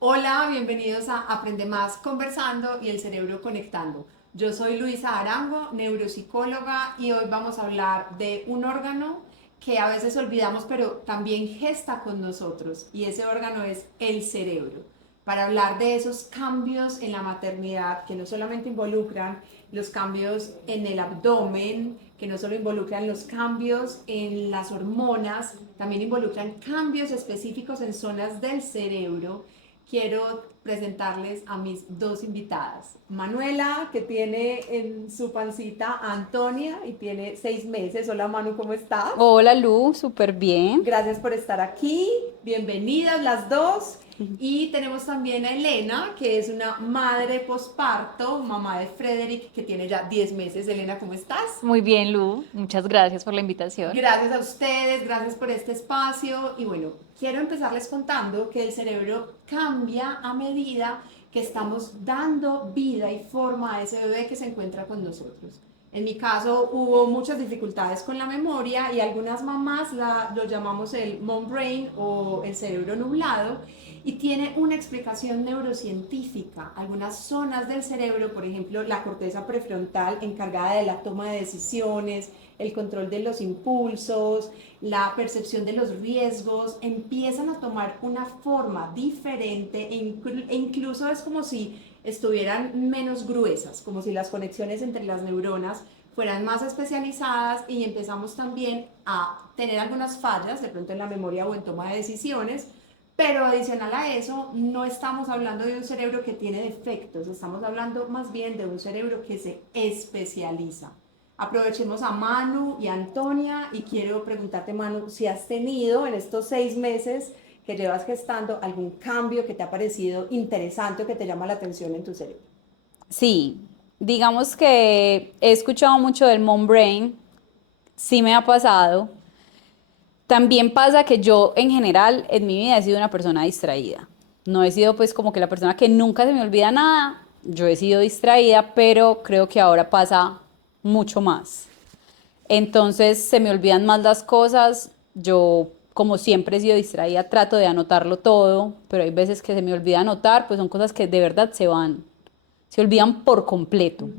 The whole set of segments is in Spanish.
Hola, bienvenidos a Aprende Más Conversando y el Cerebro Conectando. Yo soy Luisa Arango, neuropsicóloga, y hoy vamos a hablar de un órgano que a veces olvidamos, pero también gesta con nosotros, y ese órgano es el cerebro. Para hablar de esos cambios en la maternidad que no solamente involucran los cambios en el abdomen, que no solo involucran los cambios en las hormonas, también involucran cambios específicos en zonas del cerebro. Quiero presentarles a mis dos invitadas. Manuela, que tiene en su pancita a Antonia y tiene 6 meses. Hola Manu, ¿cómo estás? Hola Lu, súper bien. Gracias por estar aquí. Bienvenidas las dos. Y tenemos también a Elena, que es una madre posparto, mamá de Frederick, que tiene ya 10 meses. Elena, ¿cómo estás? Muy bien, Lu. Muchas gracias por la invitación. Gracias a ustedes, gracias por este espacio. Y bueno, quiero empezarles contando que el cerebro cambia a medida que estamos dando vida y forma a ese bebé que se encuentra con nosotros. En mi caso hubo muchas dificultades con la memoria y algunas mamás lo llamamos el mom brain o el cerebro nublado, y tiene una explicación neurocientífica. Algunas zonas del cerebro, por ejemplo la corteza prefrontal encargada de la toma de decisiones, el control de los impulsos, la percepción de los riesgos, empiezan a tomar una forma diferente e incluso es como si estuvieran menos gruesas, como si las conexiones entre las neuronas fueran más especializadas, y empezamos también a tener algunas fallas, de pronto en la memoria o en toma de decisiones. Pero adicional a eso, no estamos hablando de un cerebro que tiene defectos, estamos hablando más bien de un cerebro que se especializa. Aprovechemos a Manu y a Antonia, y quiero preguntarte, Manu, si has tenido en estos 6 meses que llevas gestando algún cambio que te ha parecido interesante o que te llama la atención en tu cerebro. Sí, digamos que he escuchado mucho del mom brain, sí me ha pasado. También pasa que yo en general en mi vida he sido una persona distraída. No he sido pues como que la persona que nunca se me olvida nada. Yo he sido distraída, pero creo que ahora pasa mucho más. Entonces se me olvidan más las cosas. Yo, como siempre he sido distraída, trato de anotarlo todo, pero hay veces que se me olvida anotar, pues son cosas que de verdad se van, se olvidan por completo,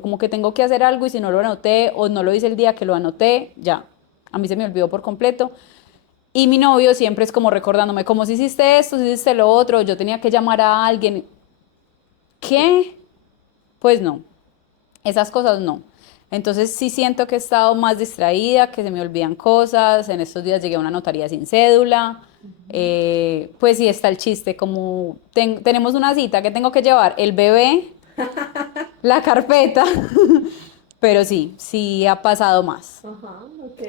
como que tengo que hacer algo y si no lo anoté o no lo hice el día que lo anoté, ya, a mí se me olvidó por completo. Y mi novio siempre es como recordándome, como si hiciste esto, si hiciste lo otro, yo tenía que llamar a alguien. ¿Qué? Pues no, esas cosas no. Entonces sí siento que he estado más distraída, que se me olvidan cosas. En estos días llegué a una notaría sin cédula. Pues sí está el chiste, como tenemos una cita que tengo que llevar, el bebé, la carpeta, pero sí, sí ha pasado más. Ajá, ok.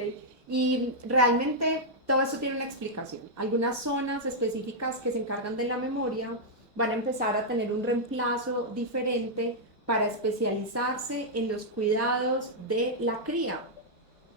Y realmente todo esto tiene una explicación. Algunas zonas específicas que se encargan de la memoria van a empezar a tener un reemplazo diferente para especializarse en los cuidados de la cría.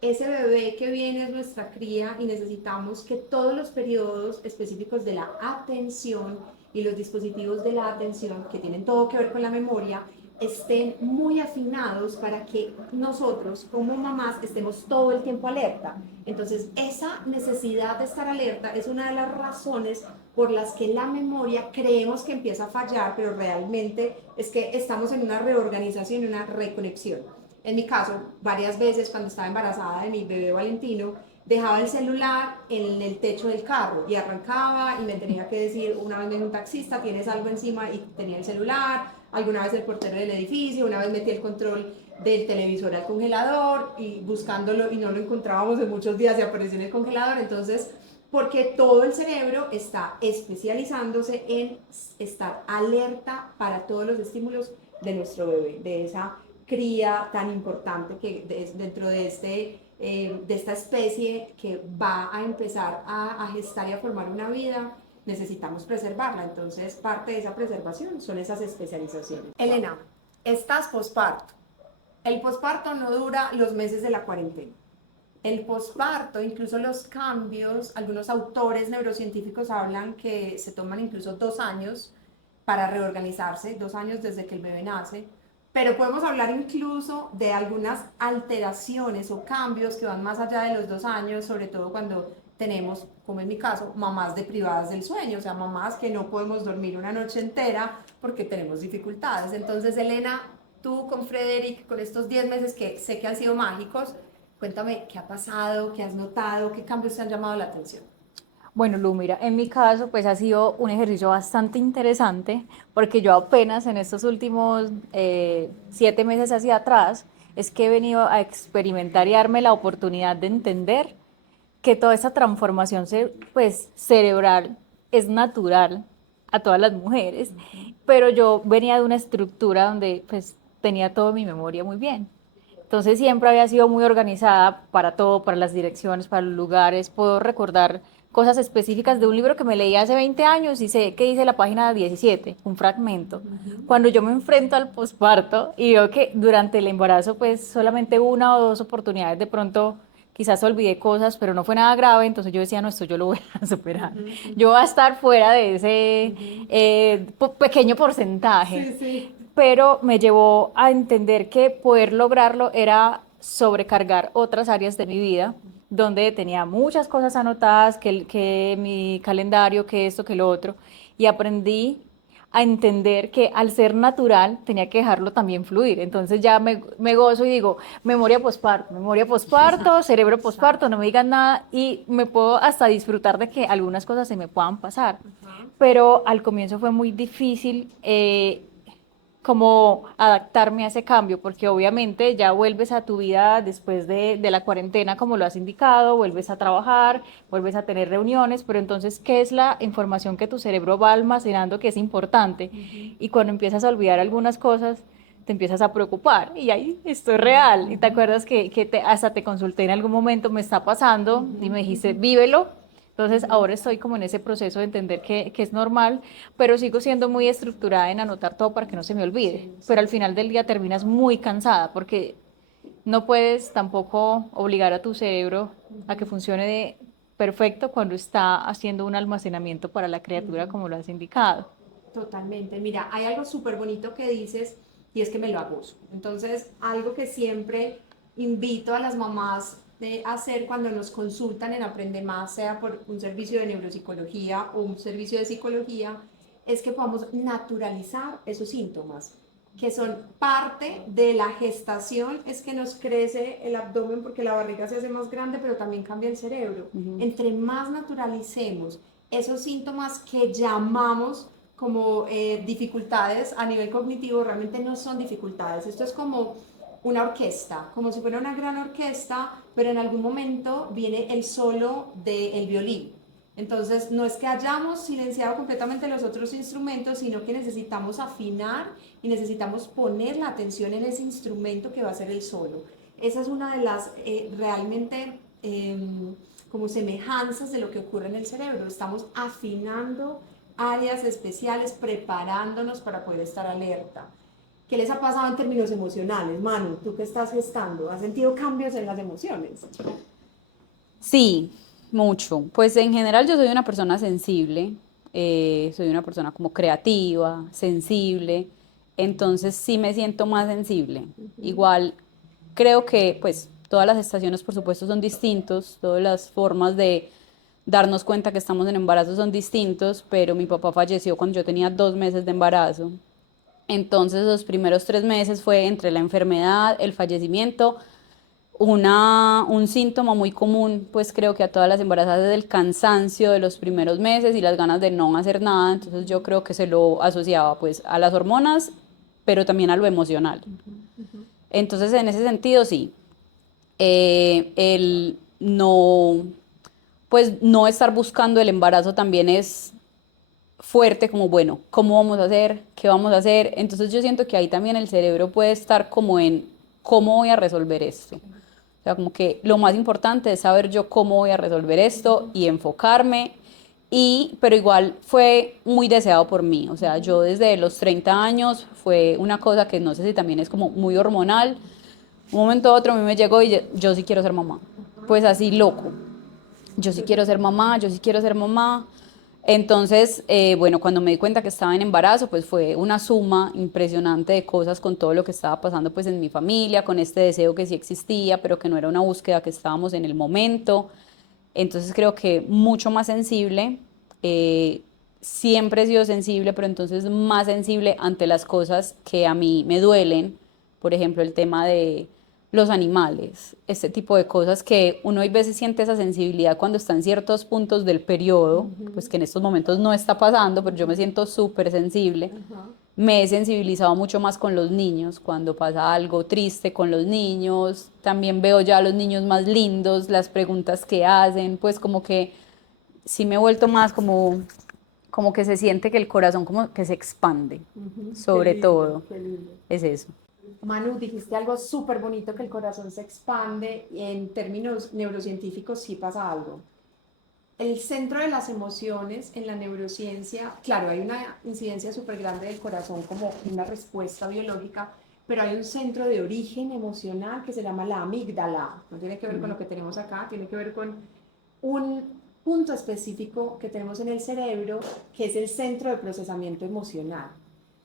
Ese bebé que viene es nuestra cría, y necesitamos que todos los periodos específicos de la atención y los dispositivos de la atención que tienen todo que ver con la memoria estén muy afinados para que nosotros como mamás estemos todo el tiempo alerta. Entonces esa necesidad de estar alerta es una de las razones por las que la memoria creemos que empieza a fallar, pero realmente es que estamos en una reorganización y una reconexión. En mi caso, varias veces cuando estaba embarazada de mi bebé Valentino, dejaba el celular en el techo del carro y arrancaba y me tenía que decir, una vez me dijo un taxista, tienes algo encima, y tenía el celular, alguna vez el portero del edificio, una vez metí el control del televisor al congelador y buscándolo y no lo encontrábamos en muchos días y apareció en el congelador. Entonces, porque todo el cerebro está especializándose en estar alerta para todos los estímulos de nuestro bebé, de esa cría tan importante que dentro de esta especie que va a empezar a gestar y a formar una vida, necesitamos preservarla. Entonces, parte de esa preservación son esas especializaciones. Elena, estás posparto. El posparto no dura los meses de la cuarentena. El posparto, incluso los cambios, algunos autores neurocientíficos hablan que se toman incluso 2 años para reorganizarse, 2 años desde que el bebé nace, pero podemos hablar incluso de algunas alteraciones o cambios que van más allá de los 2 años, sobre todo cuando tenemos, como en mi caso, mamás deprivadas del sueño, o sea, mamás que no podemos dormir una noche entera porque tenemos dificultades. Entonces, Elena, tú con Frederick, con estos 10 meses que sé que han sido mágicos, cuéntame qué ha pasado, qué has notado, qué cambios te han llamado la atención. Bueno, Lu, mira, en mi caso, pues ha sido un ejercicio bastante interesante porque yo apenas en estos últimos 7 meses hacia atrás es que he venido a experimentar y darme la oportunidad de entender que toda esa transformación pues, cerebral es natural a todas las mujeres, pero yo venía de una estructura donde pues tenía toda mi memoria muy bien. Entonces siempre había sido muy organizada para todo, para las direcciones, para los lugares. Puedo recordar cosas específicas de un libro que me leí hace 20 años y sé que dice la página 17, un fragmento. Cuando yo me enfrento al posparto y veo que durante el embarazo pues solamente una o dos oportunidades de pronto quizás olvidé cosas, pero no fue nada grave, entonces yo decía, no, esto yo lo voy a superar. Yo voy a estar fuera de ese pequeño porcentaje. Sí, sí. Pero me llevó a entender que poder lograrlo era sobrecargar otras áreas de mi vida, donde tenía muchas cosas anotadas, que mi calendario, que esto, que lo otro, y aprendí a entender que al ser natural tenía que dejarlo también fluir. Entonces ya me gozo y digo, memoria posparto, cerebro posparto, no me digan nada y me puedo hasta disfrutar de que algunas cosas se me puedan pasar. Pero al comienzo fue muy difícil como adaptarme a ese cambio, porque obviamente ya vuelves a tu vida después de la cuarentena, como lo has indicado, vuelves a trabajar, vuelves a tener reuniones, pero entonces, ¿qué es la información que tu cerebro va almacenando que es importante? Y cuando empiezas a olvidar algunas cosas, te empiezas a preocupar y ahí esto es real. Y te acuerdas que hasta te consulté en algún momento, me está pasando, y me dijiste, vívelo. Entonces ahora estoy como en ese proceso de entender que es normal, pero sigo siendo muy estructurada en anotar todo para que no se me olvide. Pero al final del día terminas muy cansada porque no puedes tampoco obligar a tu cerebro a que funcione perfecto cuando está haciendo un almacenamiento para la criatura como lo has indicado. Totalmente. Mira, hay algo súper bonito que dices y es que me lo agoso. Entonces, algo que siempre invito a las mamás de hacer cuando nos consultan en Aprende Más, sea por un servicio de neuropsicología o un servicio de psicología, es que podamos naturalizar esos síntomas que son parte de la gestación, es que nos crece el abdomen porque la barriga se hace más grande, pero también cambia el cerebro. Entre más naturalicemos esos síntomas que llamamos como dificultades a nivel cognitivo, realmente no son dificultades. Esto es como una orquesta, como si fuera una gran orquesta, pero en algún momento viene el solo del violín. Entonces, no es que hayamos silenciado completamente los otros instrumentos, sino que necesitamos afinar y necesitamos poner la atención en ese instrumento que va a ser el solo. Esa es una de las realmente como semejanzas de lo que ocurre en el cerebro. Estamos afinando áreas especiales, preparándonos para poder estar alerta. ¿Qué les ha pasado en términos emocionales, Manu? Tú que estás gestando, ¿has sentido cambios en las emociones? Sí, mucho. Pues en general yo soy una persona sensible, soy una persona como creativa, sensible, entonces sí me siento más sensible. Igual creo que pues todas las estaciones por supuesto son distintos, todas las formas de darnos cuenta que estamos en embarazo son distintos, pero mi papá falleció cuando yo tenía 2 meses de embarazo. Entonces los primeros 3 meses fue entre la enfermedad, el fallecimiento, un síntoma muy común, pues creo que a todas las embarazadas es el cansancio de los primeros meses y las ganas de no hacer nada, entonces yo creo que se lo asociaba pues a las hormonas, pero también a lo emocional. Entonces en ese sentido sí, el no, pues no estar buscando el embarazo también es fuerte, como bueno, ¿cómo vamos a hacer? ¿Qué vamos a hacer? Entonces yo siento que ahí también el cerebro puede estar como en cómo voy a resolver esto. O sea, como que lo más importante es saber yo cómo voy a resolver esto y enfocarme. Pero igual fue muy deseado por mí. O sea, yo desde los 30 años fue una cosa que no sé si también es como muy hormonal. Un momento a otro a mí me llegó y yo sí quiero ser mamá. Pues así loco. Yo sí quiero ser mamá, yo sí quiero ser mamá. Entonces, bueno, cuando me di cuenta que estaba en embarazo, pues fue una suma impresionante de cosas con todo lo que estaba pasando pues en mi familia, con este deseo que sí existía, pero que no era una búsqueda que estábamos en el momento. Entonces creo que mucho más sensible, siempre he sido sensible, pero entonces más sensible ante las cosas que a mí me duelen, por ejemplo, el tema de los animales, este tipo de cosas que uno a veces siente esa sensibilidad cuando está en ciertos puntos del periodo, pues que en estos momentos no está pasando, pero yo me siento súper sensible. Ajá. Me he sensibilizado mucho más con los niños, cuando pasa algo triste con los niños, también veo ya a los niños más lindos, las preguntas que hacen, pues como que sí me he vuelto más como que se siente que el corazón como que se expande, Qué sobre lindo, todo, qué lindo. es eso. Manu, dijiste algo súper bonito, que el corazón se expande. En términos neurocientíficos sí pasa algo. El centro de las emociones en la neurociencia, claro, hay una incidencia súper grande del corazón como una respuesta biológica, pero hay un centro de origen emocional que se llama la amígdala. No tiene que ver con lo que tenemos acá, tiene que ver con un punto específico que tenemos en el cerebro, que es el centro de procesamiento emocional.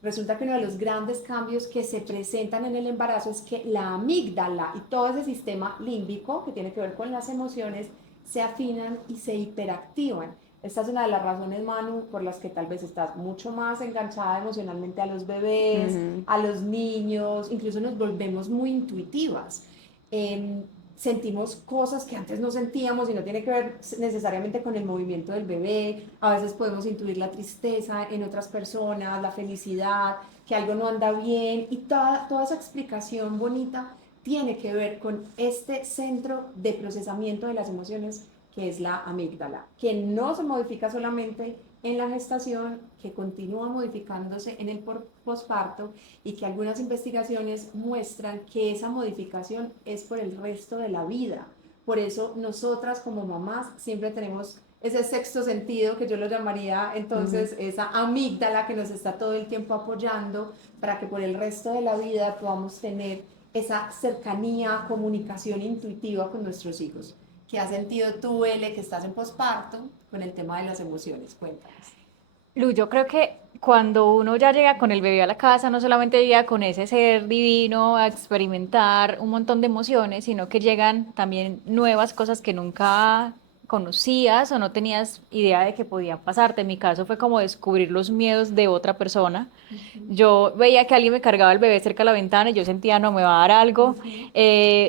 Resulta que uno de los grandes cambios que se presentan en el embarazo es que la amígdala y todo ese sistema límbico que tiene que ver con las emociones se afinan y se hiperactivan. Esta es una de las razones, Manu, por las que tal vez estás mucho más enganchada emocionalmente a los bebés, Ujú. a los niños, incluso nos volvemos muy intuitivas. Sentimos cosas que antes no sentíamos y no tiene que ver necesariamente con el movimiento del bebé. A veces podemos intuir la tristeza en otras personas, la felicidad, que algo no anda bien y toda esa explicación bonita tiene que ver con este centro de procesamiento de las emociones que es la amígdala, que no se modifica solamente en la gestación, que continúa modificándose en el posparto y que algunas investigaciones muestran que esa modificación es por el resto de la vida. Por eso nosotras como mamás siempre tenemos ese sexto sentido, que yo lo llamaría entonces esa amígdala que nos está todo el tiempo apoyando para que por el resto de la vida podamos tener esa cercanía, comunicación intuitiva con nuestros hijos. ¿Qué has sentido tú, Ele, que estás en posparto con el tema de las emociones? Cuéntanos. Lu, yo creo que cuando uno ya llega con el bebé a la casa, no solamente llega con ese ser divino a experimentar un montón de emociones, sino que llegan también nuevas cosas que nunca conocías o no tenías idea de que podían pasarte. En mi caso fue como descubrir los miedos de otra persona. Yo veía que alguien me cargaba el bebé cerca de la ventana y yo sentía, no, me va a dar algo.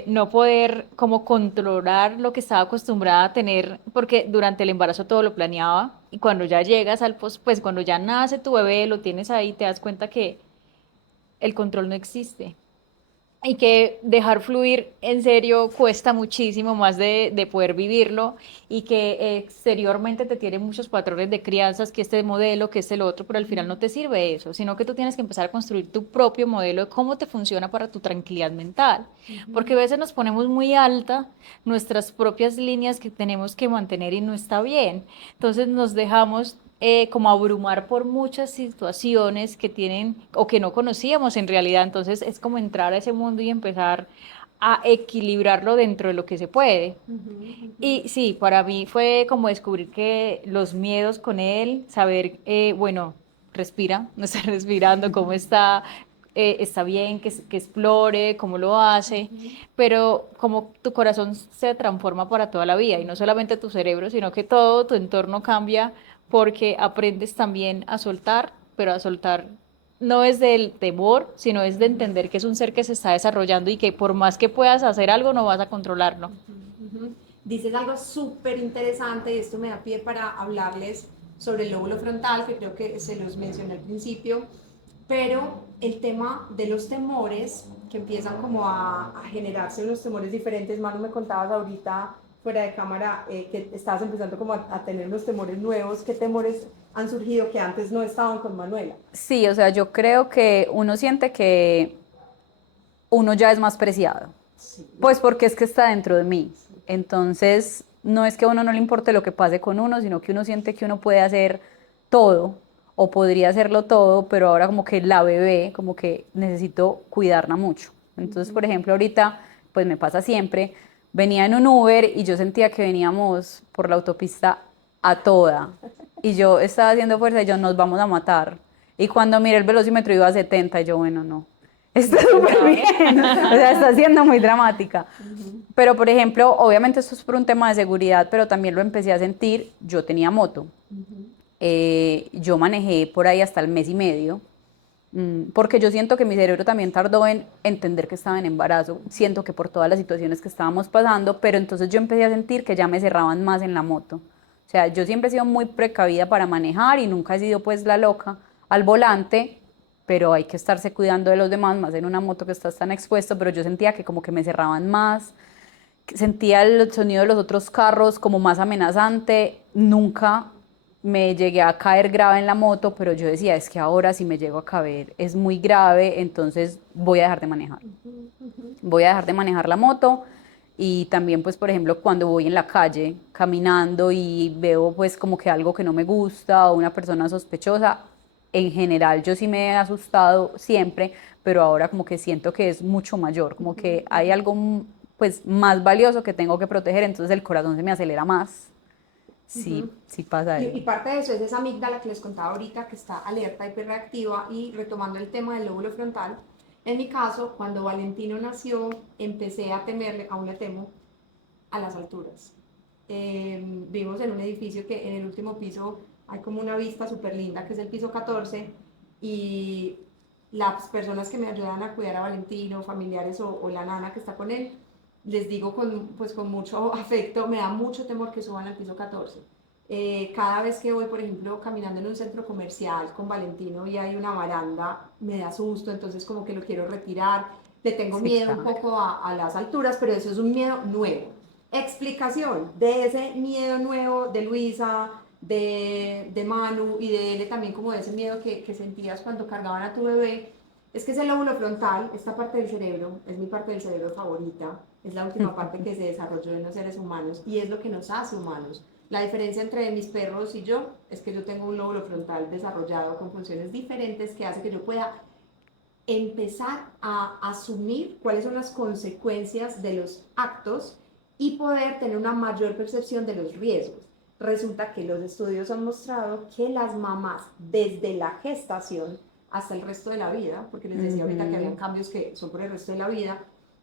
No poder como controlar lo que estaba acostumbrada a tener, porque durante el embarazo todo lo planeaba y cuando ya llegas al pues cuando ya nace tu bebé, lo tienes ahí, te das cuenta que el control no existe y que dejar fluir en serio cuesta muchísimo más de poder vivirlo y que exteriormente te tiene muchos patrones de crianzas, que este modelo, que este el otro, pero al final no te sirve eso, sino que tú tienes que empezar a construir tu propio modelo de cómo te funciona para tu tranquilidad mental, porque a veces nos ponemos muy alta nuestras propias líneas que tenemos que mantener y no está bien, entonces nos dejamos como abrumar por muchas situaciones que tienen o que no conocíamos en realidad. Entonces es como entrar a ese mundo y empezar a equilibrarlo dentro de lo que se puede. Y sí, para mí fue como descubrir que los miedos con él, saber, bueno, respira, no está respirando, cómo está bien, que explore, cómo lo hace, pero como tu corazón se transforma para toda la vida y no solamente tu cerebro, sino que todo tu entorno cambia porque aprendes también a soltar, pero a soltar no es del temor, sino es de entender que es un ser que se está desarrollando y que por más que puedas hacer algo, no vas a controlarlo. Dices algo súper interesante y esto me da pie para hablarles sobre el lóbulo frontal, que creo que se los mencioné al principio, pero el tema de los temores que empiezan como a generarse unos temores diferentes. Manu, me contabas ahorita fuera de cámara que estabas empezando como a tener unos temores nuevos. ¿Qué temores han surgido que antes no estaban con Manuela? Sí, o sea, yo creo que uno siente que uno ya es más preciado, Sí. pues porque es que está dentro de mí. Entonces, no es que a uno no le importe lo que pase con uno, sino que uno siente que uno puede hacer todo o podría hacerlo todo, pero ahora como que la bebé, como que necesito cuidarla mucho. Entonces, por ejemplo, ahorita, pues me pasa siempre, venía en un Uber y yo sentía que veníamos por la autopista a toda y yo estaba haciendo fuerza y yo nos vamos a matar. Y cuando miré el velocímetro iba a 70 y yo, bueno, no. está súper bien, o sea, está siendo muy dramática. Pero, por ejemplo, obviamente esto es por un tema de seguridad, pero también lo empecé a sentir, yo tenía moto. Yo manejé por ahí hasta el mes y medio, porque yo siento que mi cerebro también tardó en entender que estaba en embarazo, siento que por todas las situaciones que estábamos pasando, pero entonces yo empecé a sentir que ya me cerraban más en la moto. O sea, yo siempre he sido muy precavida para manejar y nunca he sido pues la loca al volante, pero hay que estarse cuidando de los demás, más en una moto que estás tan expuesto, pero yo sentía que como que me cerraban más, sentía el sonido de los otros carros como más amenazante, nunca me llegué a caer grave en la moto, pero yo decía, es que ahora si me llego a caer es muy grave, entonces voy a dejar de manejar. Voy a dejar de manejar la moto y también pues por ejemplo cuando voy en la calle caminando y veo pues como que algo que no me gusta o una persona sospechosa, en general yo sí me he asustado siempre, pero ahora como que siento que es mucho mayor, como que hay algo pues más valioso que tengo que proteger, entonces el corazón se me acelera más. Sí, sí pasa Y eso. parte de eso es esa amígdala que les contaba ahorita, que está alerta, hiperreactiva, y retomando el tema del lóbulo frontal, en mi caso, cuando Valentino nació, empecé a temerle, aún le temo, a las alturas. Vivimos en un edificio que en el último piso hay como una vista súper linda, que es el piso 14, y las personas que me ayudan a cuidar a Valentino, familiares o la nana que está con él, les digo pues con mucho afecto, me da mucho temor que suban al piso 14. Cada vez que voy, por ejemplo, caminando en un centro comercial con Valentino y hay una baranda, me da susto, entonces como que lo quiero retirar. Le tengo Sí, miedo un claro. poco a las alturas, pero eso es un miedo nuevo. Explicación de ese miedo nuevo de Luisa, de Manu y de él también, como de ese miedo que sentías cuando cargaban a tu bebé, es que ese lóbulo frontal, esta parte del cerebro, es mi parte del cerebro favorita, es la última parte que se desarrolló en los seres humanos y es lo que nos hace humanos. La diferencia entre mis perros y yo es que yo tengo un lóbulo frontal desarrollado con funciones diferentes que hace que yo pueda empezar a asumir cuáles son las consecuencias de los actos y poder tener una mayor percepción de los riesgos. Resulta que los estudios han mostrado que las mamás desde la gestación hasta el resto de la vida, porque les decía ahorita que habían cambios que son por el resto de la vida,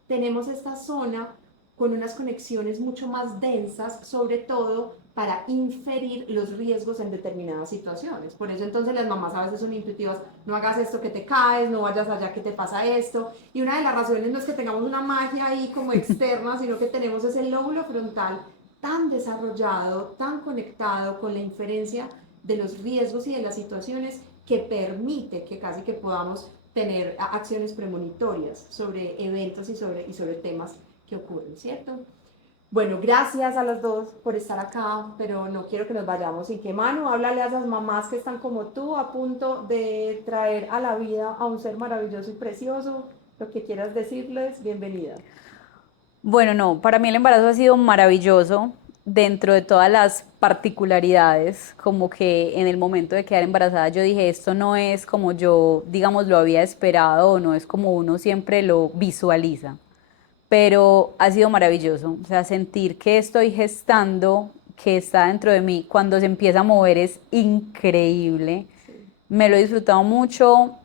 tenemos esta zona con unas conexiones mucho más densas, sobre todo para inferir los riesgos en determinadas situaciones. Por eso entonces las mamás a veces son intuitivas, no hagas esto que te caes, no vayas allá que te pasa esto. Y una de las razones no es que tengamos una magia ahí como externa, sino que tenemos ese lóbulo frontal tan desarrollado, tan conectado con la inferencia de los riesgos y de las situaciones que permite que casi que podamos tener acciones premonitorias sobre eventos y sobre temas que ocurren, ¿cierto? Bueno, gracias a los dos por estar acá, pero no quiero que nos vayamos sin que Manu, háblale a esas mamás que están como tú a punto de traer a la vida a un ser maravilloso y precioso. Lo que quieras decirles, bienvenida. Bueno, no, para mí el embarazo ha sido maravilloso dentro de todas las particularidades, como que en el momento de quedar embarazada yo dije, esto no es como yo, digamos, lo había esperado o no es como uno siempre lo visualiza, pero ha sido maravilloso, o sea, sentir que estoy gestando, que está dentro de mí, cuando se empieza a mover es increíble, Sí. me lo he disfrutado mucho.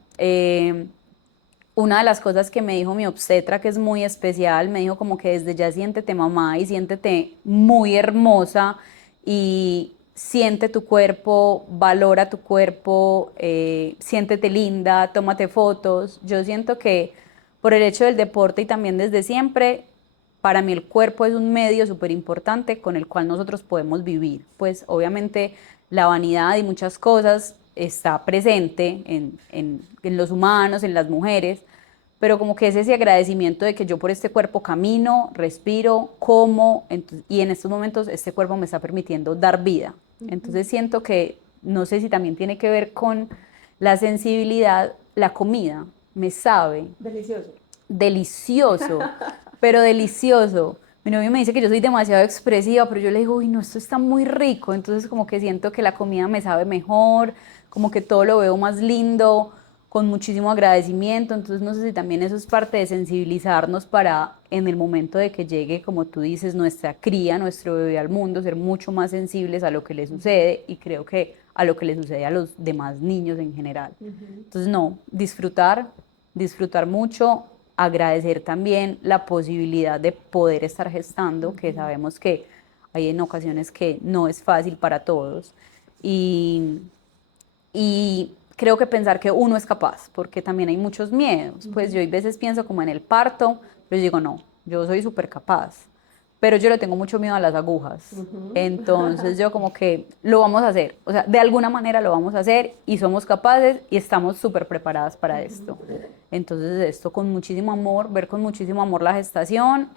Una de las cosas que me dijo mi obstetra, que es muy especial, me dijo como que desde ya siéntete mamá y siéntete muy hermosa y siente tu cuerpo, valora tu cuerpo, siéntete linda, tómate fotos. Yo siento que por el hecho del deporte y también desde siempre, para mí el cuerpo es un medio súper importante con el cual nosotros podemos vivir. Pues obviamente la vanidad y muchas cosas está presente en los humanos, en las mujeres, pero como que es ese agradecimiento de que yo por este cuerpo camino, respiro, como, y en estos momentos este cuerpo me está permitiendo dar vida. Entonces siento que, no sé si también tiene que ver con la sensibilidad, la comida me sabe Delicioso. delicioso, pero delicioso. Mi novio me dice que yo soy demasiado expresiva, pero yo le digo, uy, no, esto está muy rico. Entonces como que siento que la comida me sabe mejor, como que todo lo veo más lindo, con muchísimo agradecimiento. Entonces no sé si también eso es parte de sensibilizarnos para en el momento de que llegue, como tú dices, nuestra cría, nuestro bebé al mundo, ser mucho más sensibles a lo que le sucede y creo que a lo que le sucede a los demás niños en general. Entonces no, disfrutar, disfrutar mucho, agradecer también la posibilidad de poder estar gestando, que sabemos que hay en ocasiones que no es fácil para todos. Y, y creo que pensar que uno es capaz, porque también hay muchos miedos. Pues yo a veces pienso como en el parto, pero yo digo, no, yo soy súper capaz, pero yo le tengo mucho miedo a las agujas. Entonces yo como que lo vamos a hacer, o sea, de alguna manera lo vamos a hacer y somos capaces y estamos súper preparadas para esto. Entonces esto con muchísimo amor, ver con muchísimo amor la gestación,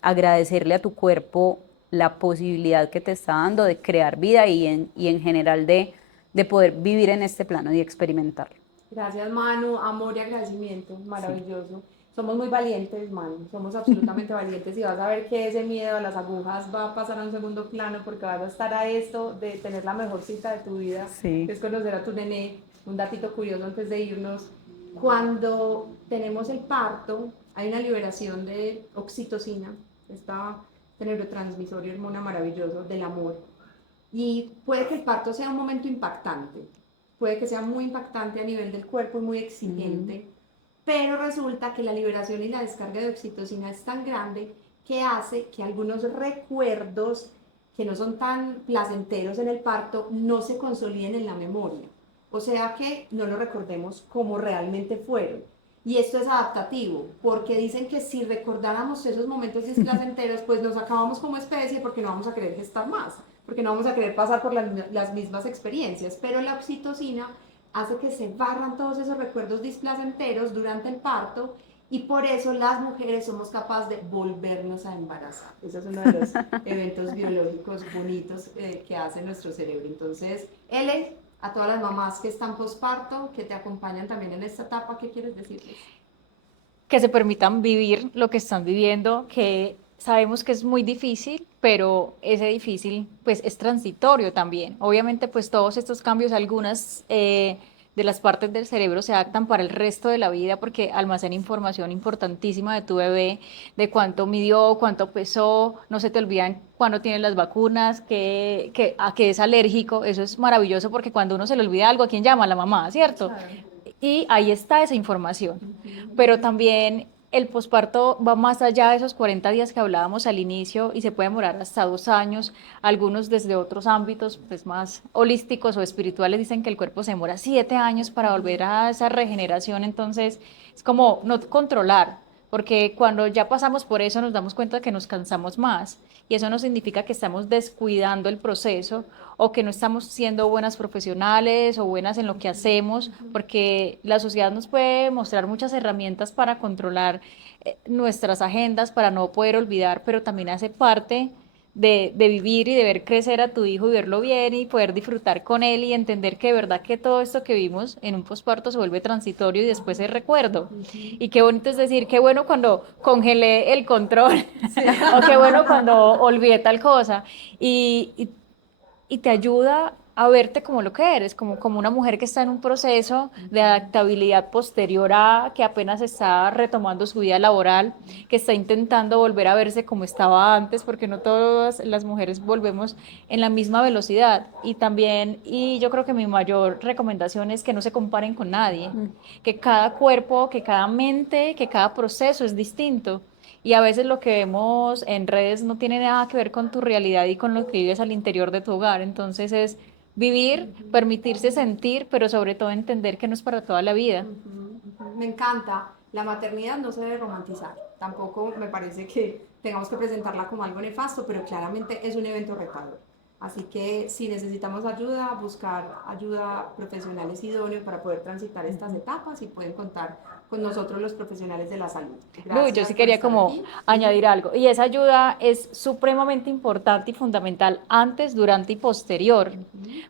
agradecerle a tu cuerpo la posibilidad que te está dando de crear vida y en general de poder vivir en este plano y experimentarlo. Gracias, Manu. Amor y agradecimiento. Sí. Maravilloso. Somos muy valientes, Manu. Somos absolutamente valientes y vas a ver que ese miedo a las agujas va a pasar a un segundo plano porque vas a estar a esto de tener la mejor cita de tu vida, Sí. que es conocer a tu nené. Un datito curioso antes de irnos. Cuando tenemos el parto, hay una liberación de oxitocina, este neurotransmisor y hormona maravilloso del amor. Y puede que el parto sea un momento impactante, puede que sea muy impactante a nivel del cuerpo y muy exigente, pero resulta que la liberación y la descarga de oxitocina es tan grande que hace que algunos recuerdos que no son tan placenteros en el parto no se consoliden en la memoria. O sea que no lo recordemos como realmente fueron. Y esto es adaptativo, porque dicen que si recordáramos esos momentos displacenteros, pues nos acabamos como especie porque no vamos a querer gestar más, porque no vamos a querer pasar por las mismas experiencias. Pero la oxitocina hace que se barran todos esos recuerdos displacenteros durante el parto y por eso las mujeres somos capaces de volvernos a embarazar. Ese es uno de los eventos biológicos bonitos que hace nuestro cerebro. Entonces, Ele, a todas las mamás que están posparto, que te acompañan también en esta etapa, ¿qué quieres decirles? Que se permitan vivir lo que están viviendo, que sabemos que es muy difícil, pero ese difícil pues es transitorio también. Obviamente pues todos estos cambios, algunas de las partes del cerebro se adaptan para el resto de la vida porque almacena información importantísima de tu bebé, de cuánto midió, cuánto pesó, no se te olvidan cuándo tienes las vacunas, a qué es alérgico. Eso es maravilloso porque cuando uno se le olvida algo, ¿a quién llama? A la mamá, ¿cierto? Claro. Y ahí está esa información. Pero también el posparto va más allá de esos 40 días que hablábamos al inicio y se puede demorar hasta 2 años. Algunos desde otros ámbitos pues más holísticos o espirituales dicen que el cuerpo se demora 7 años para volver a esa regeneración. Entonces es como no controlar, porque cuando ya pasamos por eso nos damos cuenta que nos cansamos más y eso no significa que estamos descuidando el proceso o que no estamos siendo buenas profesionales o buenas en lo que hacemos, porque la sociedad nos puede mostrar muchas herramientas para controlar nuestras agendas, para no poder olvidar, pero también hace parte de vivir y de ver crecer a tu hijo y verlo bien y poder disfrutar con él y entender que de verdad que todo esto que vimos en un posparto se vuelve transitorio y después es recuerdo. Y qué bonito es decir, qué bueno cuando congelé el control o qué bueno cuando olvidé tal cosa. Y te ayuda a verte como lo que eres, como una mujer que está en un proceso de adaptabilidad posterior a que apenas está retomando su vida laboral, que está intentando volver a verse como estaba antes, porque no todas las mujeres volvemos en la misma velocidad. Y también, y yo creo que mi mayor recomendación es que no se comparen con nadie, que cada cuerpo, que cada mente, que cada proceso es distinto. Y a veces lo que vemos en redes no tiene nada que ver con tu realidad y con lo que vives al interior de tu hogar. Entonces es vivir, permitirse sentir, pero sobre todo entender que no es para toda la vida. Me encanta. La maternidad no se debe romantizar. Tampoco me parece que tengamos que presentarla como algo nefasto, pero claramente es un evento retador. Así que si necesitamos ayuda, buscar ayuda profesionales idóneos para poder transitar estas etapas y pueden contar con nosotros los profesionales de la salud. Lu, yo sí Gracias por quería estar como aquí. añadir algo. Y esa ayuda es supremamente importante y fundamental antes, durante y posterior,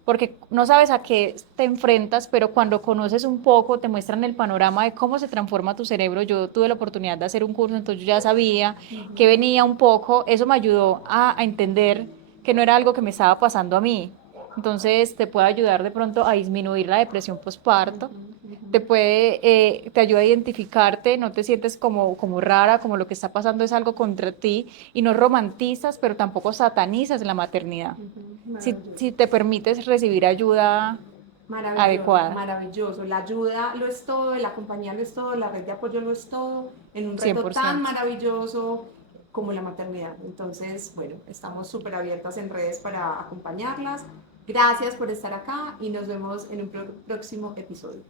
porque no sabes a qué te enfrentas, pero cuando conoces un poco, te muestran el panorama de cómo se transforma tu cerebro. Yo tuve la oportunidad de hacer un curso, entonces yo ya sabía que venía un poco. Eso me ayudó a entender que no era algo que me estaba pasando a mí. Entonces te puede ayudar de pronto a disminuir la depresión postparto, te ayuda a identificarte, no te sientes como rara, como lo que está pasando es algo contra ti y no romantizas, pero tampoco satanizas la maternidad. Si te permites recibir ayuda Maravilloso, adecuada. maravilloso. La ayuda lo es todo, la compañía lo es todo, la red de apoyo lo es todo, en un reto 100%. tan maravilloso como la maternidad. Entonces, bueno, estamos súper abiertas en redes para acompañarlas. Gracias por estar acá y nos vemos en un próximo episodio.